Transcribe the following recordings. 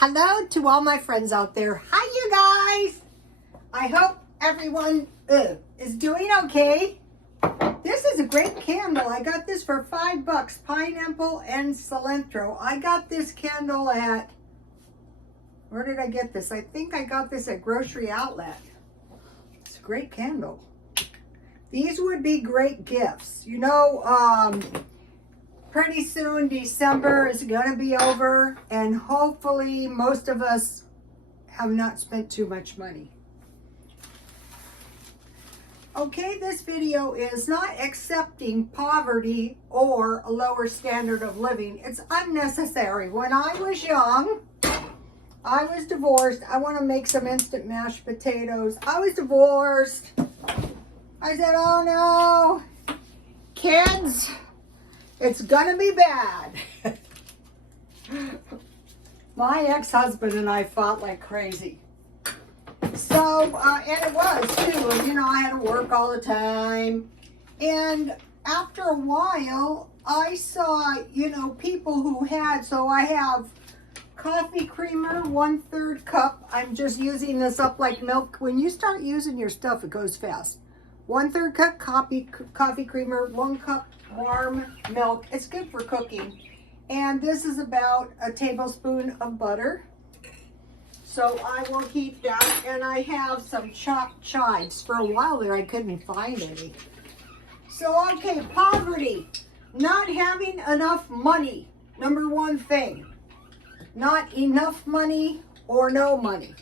Hello to all my friends out there. Hi, you guys. I hope everyone is doing okay. This is a great candle. I got this for $5, pineapple and cilantro. I got this candle at, where did I get this? I think I got this at Grocery Outlet. It's a great candle. These would be great gifts. You know, pretty soon December is going to be over, and hopefully most of us have not spent too much money. Okay, this video is not accepting poverty or a lower standard of living. It's unnecessary. When I was young, I was divorced. I want to make some instant mashed potatoes. I was divorced. I said, oh no, kids, it's gonna be bad. My ex-husband and I fought like crazy. So, and it was too, you know, I had to work all the time. And after a while, I saw, you know, people who had, so I have coffee creamer, 1/3 cup. I'm just using this up like milk. When you start using your stuff, it goes fast. 1/3 cup coffee creamer, 1 cup warm milk. It's good for cooking. And this is about a tablespoon of butter. So I will heat that. And I have some chopped chives. For a while there, I couldn't find any. So, okay, poverty. Not having enough money. Number one thing. Not enough money or no money.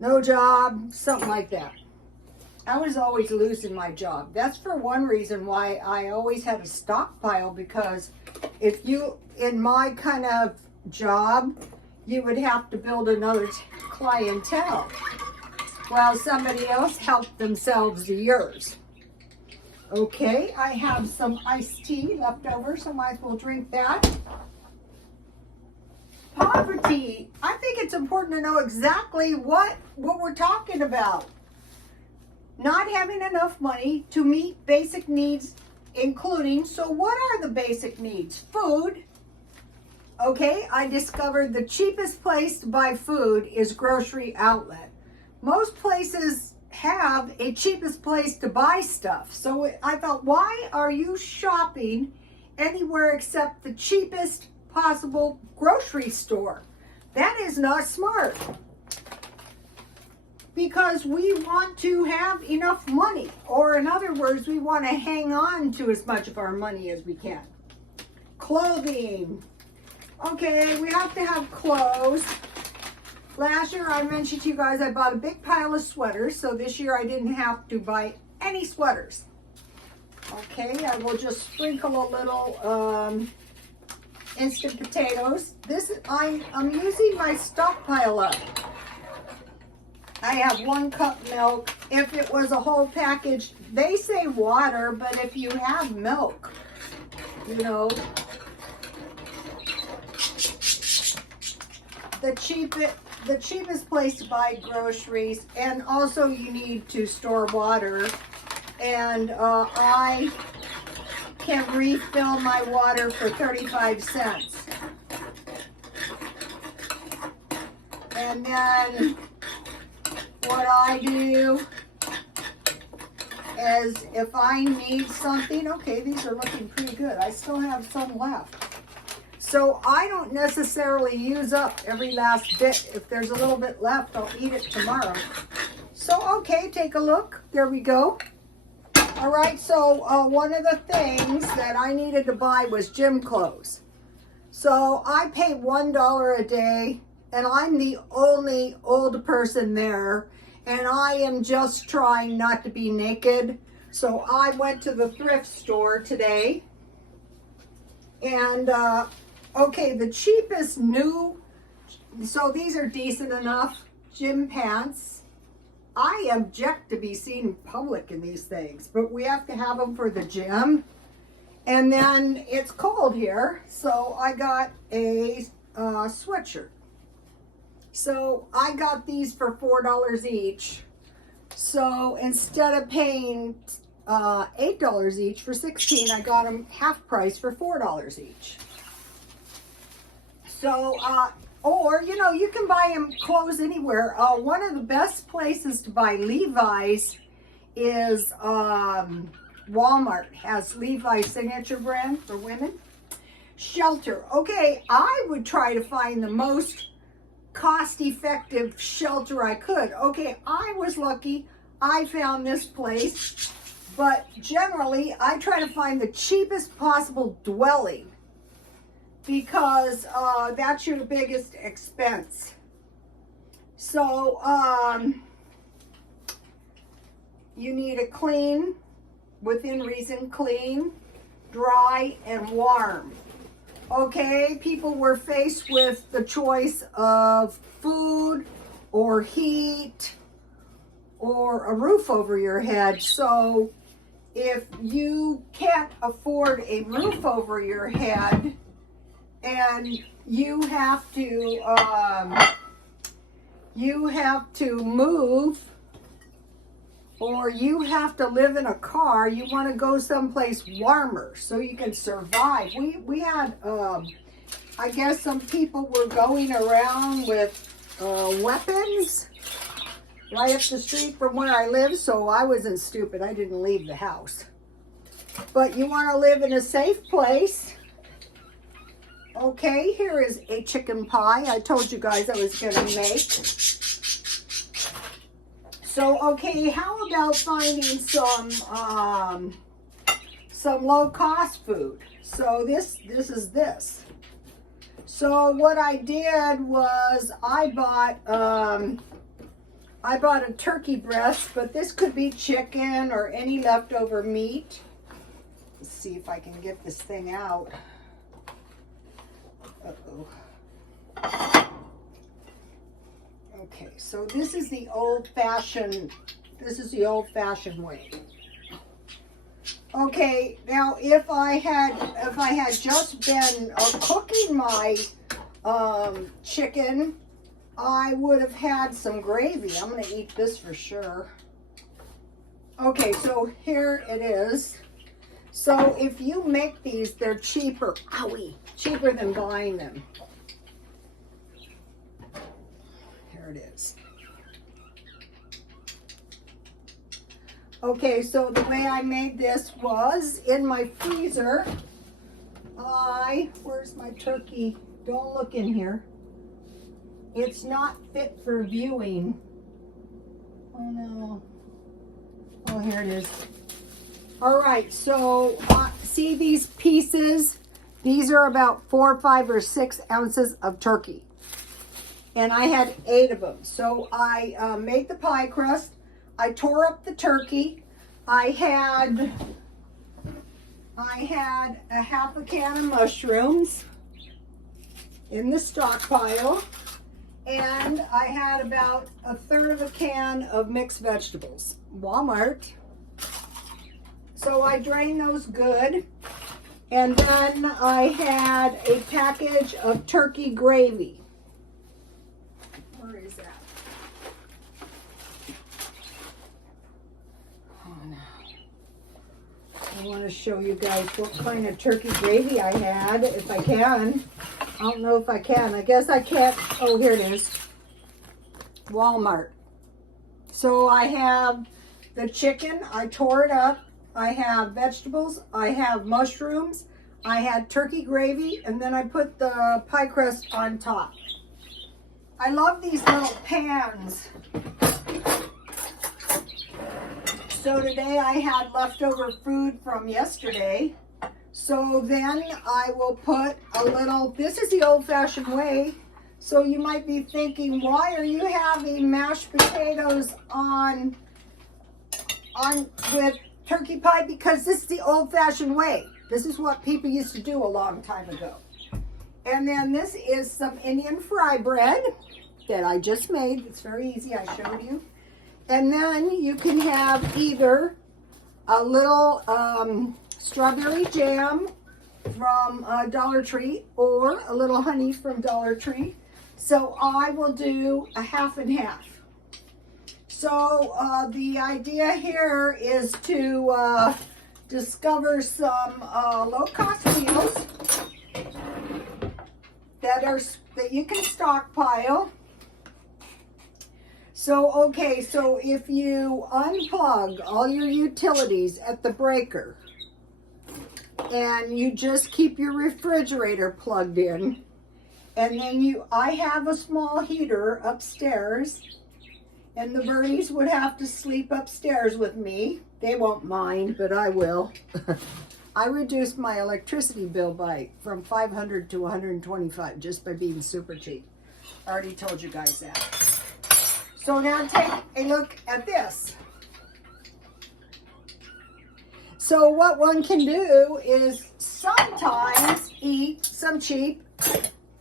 No job, something like that. I was always losing my job. That's for one reason why I always had a stockpile, because if you, in my kind of job, you would have to build another clientele while somebody else helped themselves to yours. Okay, I have some iced tea left over, so might as well drink that. Poverty. I think it's important to know exactly what we're talking about. Not having enough money to meet basic needs, including, so what are the basic needs? Food. Okay, I discovered the cheapest place to buy food is Grocery Outlet. Most places have a cheapest place to buy stuff. So I thought, why are you shopping anywhere except the cheapest possible grocery store? That is not smart. Because we want to have enough money, or in other words, we want to hang on to as much of our money as we can. Clothing. Okay, we have to have clothes. Last year I mentioned to you guys I bought a big pile of sweaters, so this year I didn't have to buy any sweaters. Okay, I will just sprinkle a little instant potatoes. This I'm using my stockpile up. I have 1 cup milk. If it was a whole package, they say water, but if you have milk, you know, the cheapest place to buy groceries, and also you need to store water. And I can refill my water for 35 cents. And then what I do is, if I need something, okay, these are looking pretty good. I still have some left. So I don't necessarily use up every last bit. If there's a little bit left, I'll eat it tomorrow. So, okay, take a look. There we go. All right, so one of the things that I needed to buy was gym clothes. So I pay $1 a day, and I'm the only old person there. And I am just trying not to be naked. So I went to the thrift store today. And, okay, the cheapest new, so these are decent enough, gym pants. I object to be seen in public in these things, but we have to have them for the gym. And then it's cold here, so I got a sweatshirt. So I got these for $4 each. So instead of paying $8 each for 16, I got them half price for $4 each. So Or, you know, you can buy them clothes anywhere. One of the best places to buy Levi's is Walmart. Has Levi's signature brand for women. Shelter. Okay, I would try to find the most cost-effective shelter I could. Okay, I was lucky. I found this place. But generally, I try to find the cheapest possible dwelling, because that's your biggest expense. So you need a clean, within reason, clean, dry, and warm. Okay, people were faced with the choice of food or heat or a roof over your head. So if you can't afford a roof over your head, and you have to move, or you have to live in a car, you want to go someplace warmer so you can survive. We had, I guess some people were going around with weapons right up the street from where I live, so I wasn't stupid. I didn't leave the house. But you want to live in a safe place. Okay, here is a chicken pie I told you guys I was going to make. So, okay, how about finding some low-cost food? So this is this. So what I did was I bought a turkey breast, but this could be chicken or any leftover meat. Let's see if I can get this thing out. Uh-oh. Okay, so this is the old-fashioned way. Okay, now if I had just been cooking my chicken, I would have had some gravy. I'm going to eat this for sure. Okay, so here it is. So if you make these, they're cheaper. Owie, cheaper than buying them. Here it is. Okay, so the way I made this was in my freezer. Where's my turkey? Don't look in here. It's not fit for viewing. Oh no. Oh, here it is. All right, so see these pieces? These are about 4, 5, or 6 ounces of turkey. And I had 8 of them. So I made the pie crust. I tore up the turkey. I had a half a can of mushrooms in the stockpile. And I had about a third of a can of mixed vegetables. Walmart. So I drained those good. And then I had a package of turkey gravy. Where is that? Oh no. I want to show you guys what kind of turkey gravy I had, if I can. I don't know if I can. I guess I can't. Oh, here it is. Walmart. So I have the chicken. I tore it up. I have vegetables. I have mushrooms. I had turkey gravy. And then I put the pie crust on top. I love these little pans. So today I had leftover food from yesterday. So then I will put a little, this is the old-fashioned way. So you might be thinking, why are you having mashed potatoes on with turkey pie? Because this is the old-fashioned way. This is what people used to do a long time ago. And then this is some Indian fry bread that I just made. It's very easy, I showed you. And then you can have either a little strawberry jam from Dollar Tree or a little honey from Dollar Tree. So I will do a half and half. So the idea here is to discover some low-cost meals that you can stockpile. So, okay, so if you unplug all your utilities at the breaker and you just keep your refrigerator plugged in, and then I have a small heater upstairs, and the birdies would have to sleep upstairs with me. They won't mind, but I will. I reduced my electricity bill from $500 to $125 just by being super cheap. I already told you guys that. So now take a look at this. So what one can do is sometimes eat some cheap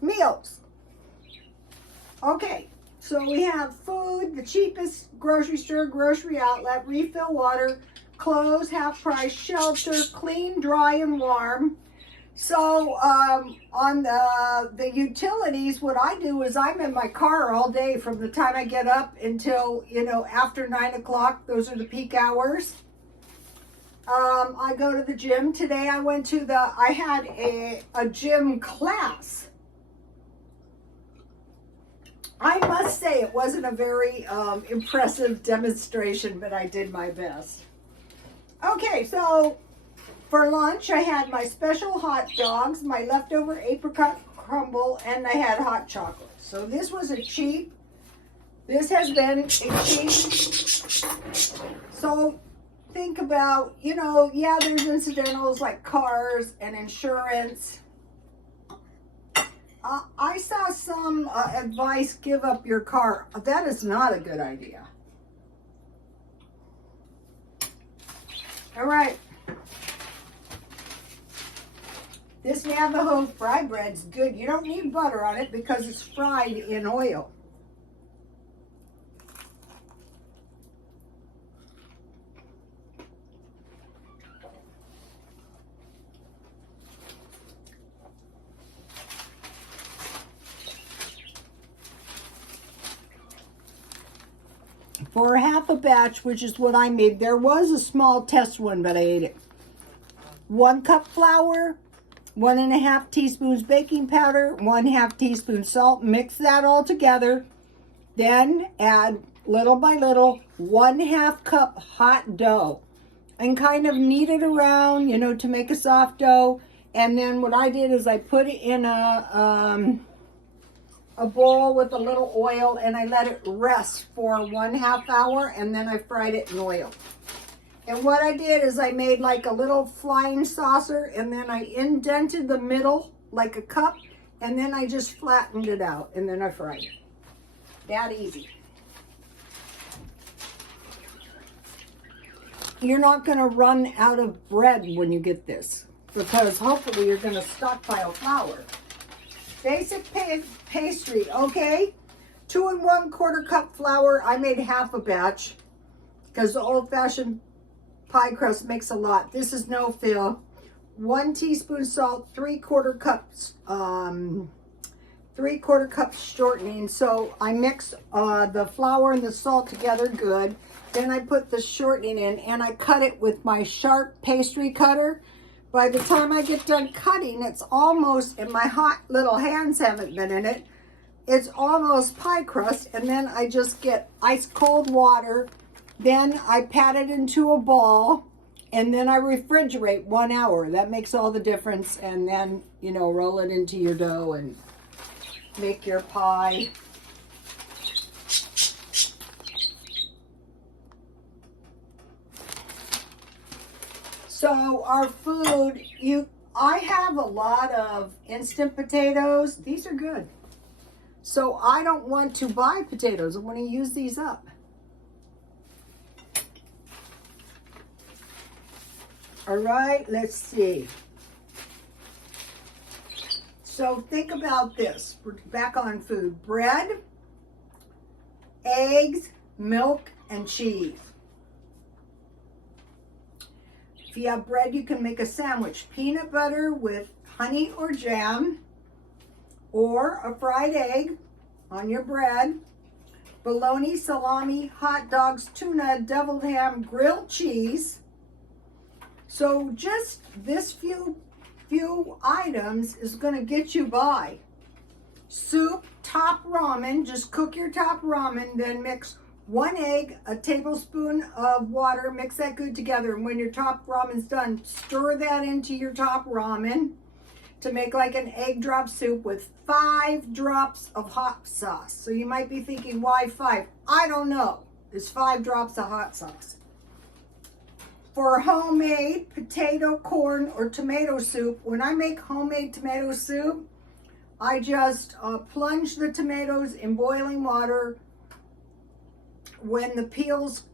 meals. Okay, so we have food, the cheapest grocery store, grocery outlet, refill water, clothes, half price, shelter, clean, dry, and warm. So on the utilities, what I do is I'm in my car all day from the time I get up until, after 9 o'clock. Those are the peak hours. I go to the gym. Today I had a gym class. I must say it wasn't a very impressive demonstration, but I did my best. Okay, so for lunch, I had my special hot dogs, my leftover apricot crumble, and I had hot chocolate. So this has been a cheap. So think about, yeah, there's incidentals like cars and insurance. I saw some advice, give up your car. That is not a good idea. All right. This Navajo fry bread's good. You don't need butter on it because it's fried in oil. For half a batch, which is what I made, there was a small test one, but I ate it. 1 cup flour, 1.5 teaspoons baking powder, 1/2 teaspoon salt. Mix that all together. Then add little by little 1/2 cup hot dough and kind of knead it around, to make a soft dough. And then what I did is I put it in a bowl with a little oil, and I let it rest for 1/2 hour, and then I fried it in oil. And what I did is I made like a little flying saucer, and then I indented the middle like a cup, and then I just flattened it out, and then I fried it. That easy. You're not going to run out of bread when you get this, because hopefully you're going to stockpile flour. Basic pastry, okay? 2 1/4 cup flour. I made half a batch because the old-fashioned pie crust makes a lot. This is no fill. 1 teaspoon salt, 3/4 cups, 3/4 cup shortening. So I mix the flour and the salt together good. Then I put the shortening in, and I cut it with my sharp pastry cutter. By the time I get done cutting, it's almost, and my hot little hands haven't been in it, it's almost pie crust. And then I just get ice cold water. Then I pat it into a ball, and then I refrigerate 1 hour. That makes all the difference. And then, roll it into your dough and make your pie. So our food, I have a lot of instant potatoes. These are good. So I don't want to buy potatoes. I want to use these up. All right, let's see. So think about this. We're back on food. Bread, eggs, milk, and cheese. If you have bread, you can make a sandwich. Peanut butter with honey or jam, or a fried egg on your bread. Bologna, salami, hot dogs, tuna, deviled ham, grilled cheese. So just this few items is going to get you by. soup, top ramen, just cook your top ramen, then mix 1 egg, a tablespoon of water, mix that good together. And when your top ramen's done, stir that into your top ramen to make like an egg drop soup with 5 drops of hot sauce. So you might be thinking, why 5? I don't know. It's 5 drops of hot sauce. For homemade potato, corn, or tomato soup, when I make homemade tomato soup, I just plunge the tomatoes in boiling water. When the peels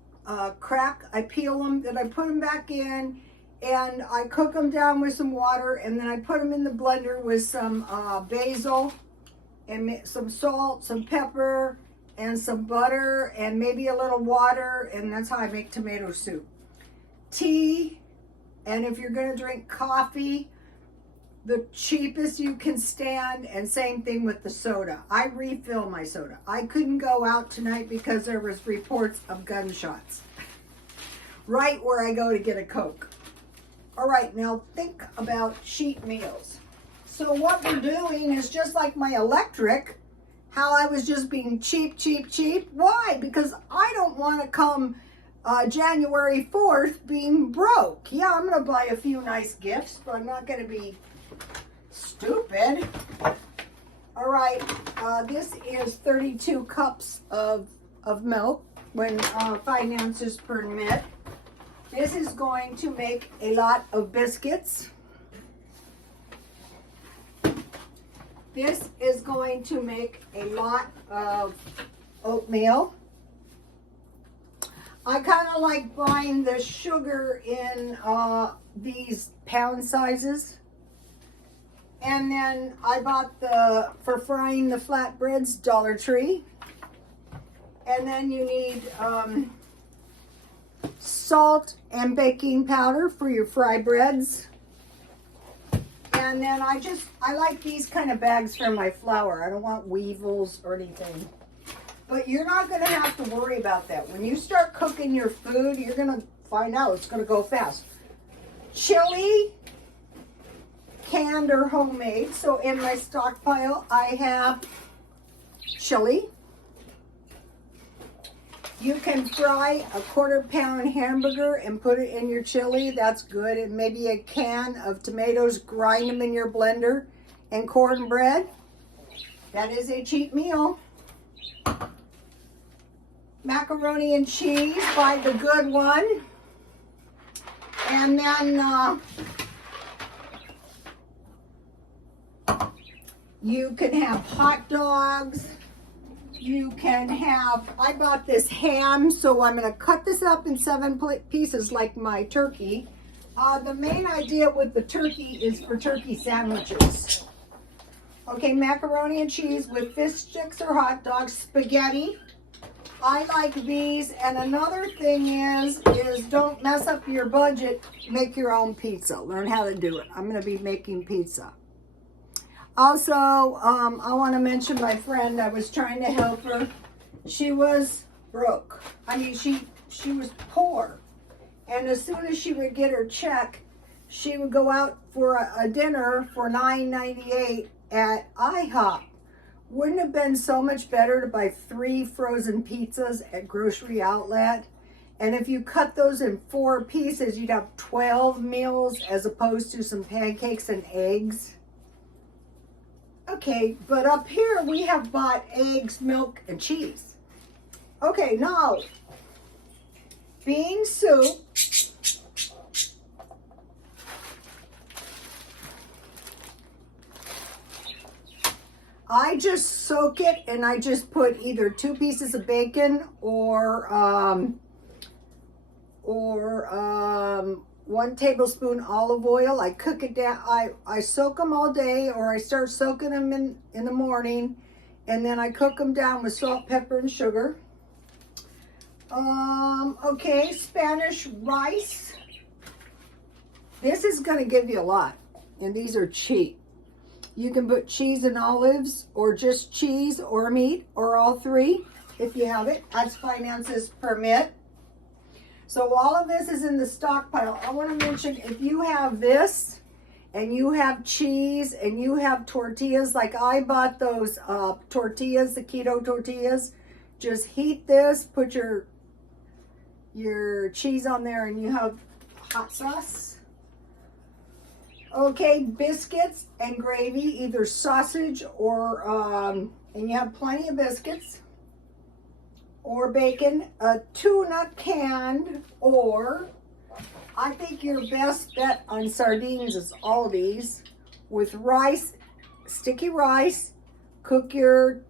crack, I peel them, then I put them back in, and I cook them down with some water, and then I put them in the blender with some basil, and some salt, some pepper, and some butter, and maybe a little water, and that's how I make tomato soup. Tea, and if you're gonna drink coffee, the cheapest you can stand, and same thing with the soda. I refill my soda. I couldn't go out tonight because there was reports of gunshots right where I go to get a Coke. All right, now think about cheap meals. So what we're doing is just like my electric, how I was just being cheap, cheap, cheap. Why? Because I don't want to come January 4th being broke. Yeah, I'm going to buy a few nice gifts, but I'm not going to be stupid. All right, this is 32 cups of milk when finances permit. This is going to make a lot of biscuits. This is going to make a lot of oatmeal. I kind of like buying the sugar in these pound sizes. And then I bought for frying the flatbreads, Dollar Tree. And then you need salt and baking powder for your fry breads. And then I like these kind of bags for my flour. I don't want weevils or anything. But you're not going to have to worry about that. When you start cooking your food, you're going to find out it's going to go fast. Chili, canned or homemade. So in my stockpile, I have chili. You can fry a 1/4 pound hamburger and put it in your chili. That's good. And maybe a can of tomatoes, grind them in your blender, and cornbread. That is a cheap meal. Macaroni and cheese, buy the good one. And then you can have hot dogs. You can have, I bought this ham, so I'm going to cut this up in 7 pieces like my turkey. The main idea with the turkey is for turkey sandwiches. Okay, macaroni and cheese with fish sticks or hot dogs, spaghetti. I like these, and another thing is don't mess up your budget, make your own pizza. Learn how to do it. I'm going to be making pizza. Also, I want to mention my friend. I was trying to help her. She was broke. I mean, she was poor. And as soon as she would get her check, she would go out for a dinner for $9.98 at IHOP. Wouldn't it have been so much better to buy 3 frozen pizzas at Grocery Outlet? And if you cut those in 4 pieces, you'd have 12 meals as opposed to some pancakes and eggs. Okay, but up here we have bought eggs, milk, and cheese. Okay, now, bean soup. I just soak it, and I just put either 2 pieces of bacon or 1 tablespoon olive oil. I cook it down. I soak them all day, or I start soaking them in the morning, and then I cook them down with salt, pepper, and sugar. Okay, Spanish rice. This is going to give you a lot, and these are cheap. You can put cheese and olives, or just cheese or meat, or all 3 if you have it, as finances permit. So all of this is in the stockpile. I want to mention, if you have this and you have cheese and you have tortillas, like I bought those tortillas, the keto tortillas, just heat this, put your cheese on there, and you have hot sauce. Okay, biscuits and gravy, either sausage or, and you have plenty of biscuits, or bacon, a tuna canned, or I think your best bet on sardines is Aldi's with rice, sticky rice. Cook your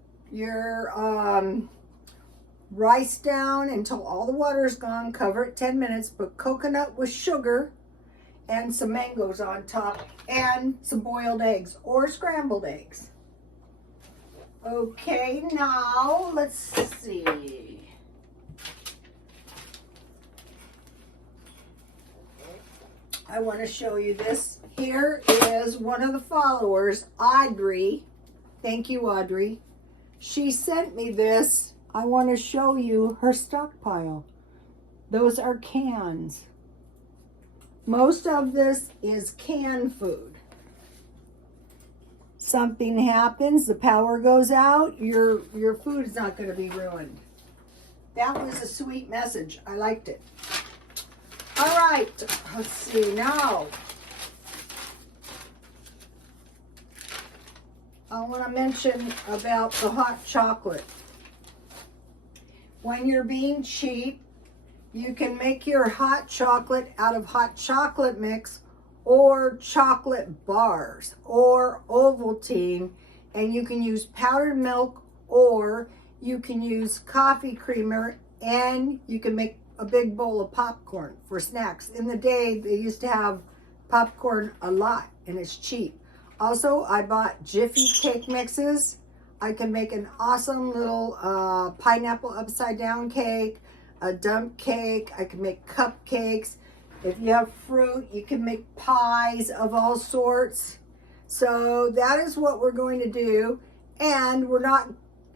rice down until all the water's gone. Cover it 10 minutes. Put coconut with sugar and some mangoes on top and some boiled eggs or scrambled eggs. Okay, now let's see. I want to show you this. Here is one of the followers, Audrey. Thank you, Audrey. She sent me this. I want to show you her stockpile. Those are cans. Most of this is canned food. Something happens, the power goes out, your food is not going to be ruined. That was a sweet message. I liked it. All right, let's see now. I want to mention about the hot chocolate. When you're being cheap, you can make your hot chocolate out of hot chocolate mix or chocolate bars or Ovaltine, and you can use powdered milk, or you can use coffee creamer, and you can make a big bowl of popcorn for snacks. In the day, they used to have popcorn a lot, and it's cheap. Also, I bought Jiffy cake mixes. I can make an awesome little pineapple upside down cake, a dump cake. I can make cupcakes. If you have fruit, you can make pies of all sorts. So that is what we're going to do. And we're not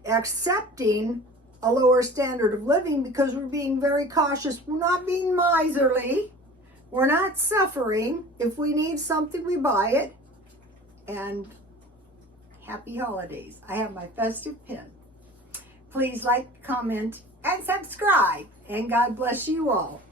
accepting a lower standard of living because we're being very cautious. We're not being miserly. We're not suffering. If we need something, we buy it. And happy holidays. I have my festive pin. Please like, comment, and subscribe. And God bless you all.